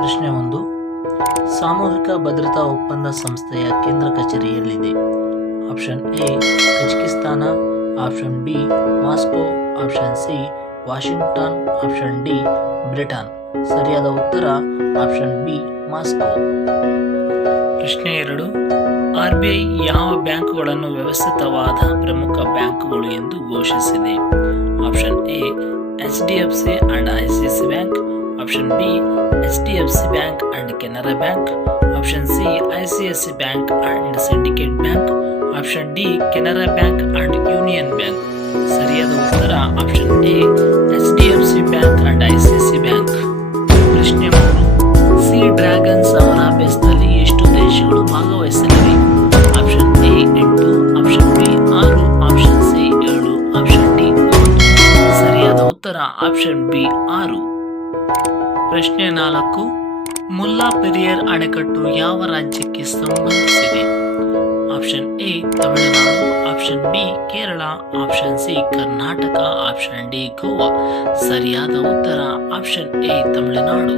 ಪ್ರಶ್ನೆ 1. ಸಾಮೂಹಿಕ ಭದ್ರತಾ ಒಪ್ಪಂದ ಸಂಸ್ಥೆಯ ಕೇಂದ್ರ ಕಚೇರಿ ಎಲ್ಲಿದೆ? Option A Kazakhstan, option B Moscow, option C Washington, option D Britain. ಸರಿಯಾದ ಉತ್ತರ ಆಪ್ಷನ್ ಬಿ ಮಾಸ್ಕೋ. ಪ್ರಶ್ನೆ 2. RBI ಯಾವ ಬ್ಯಾಂಕುಗಳನ್ನು ವ್ಯವಸ್ಥಿತವಾದ ಪ್ರಮುಖ ಬ್ಯಾಂಕುಗಳು ಎಂದು ಘೋಷಿಸಿದೆ? Option A HDFC and ICICI Bank, option B HDFC Bank and Canara Bank, option C ICICI Bank and Syndicate Bank, option D Canara Bank and Union Bank. ಸರಿಯಾದ ಉತ್ತರ option A HDFC Bank and ICICI Bank. ಪ್ರಶ್ನೆ 3. Sea Dragon ಸಮರಾಭ್ಯಾಸದಲ್ಲಿ ಎಷ್ಟು ದೇಶಗಳು ಭಾಗವಹಿಸಲಿವೆ? Option A 8, option B 6, option C 7, option D 9. ಸರಿಯಾದ ಉತ್ತರ option B 6. ಪ್ರಶ್ನೆ 4. ಮುಲ್ಲಾ ಪೆರಿಯಾರ್ ಅಣೆಕಟ್ಟು ಯಾವ ರಾಜ್ಯಕ್ಕೆ ಸಂಬಂಧಿಸಿದೆ? Option A Tamil Nadu, option B Kerala, option C Karnataka, option D Goa. ಸರಿಯಾದ ಉತ್ತರ ಆಪ್ಷನ್ ಎ ತಮಿಳುನಾಡು.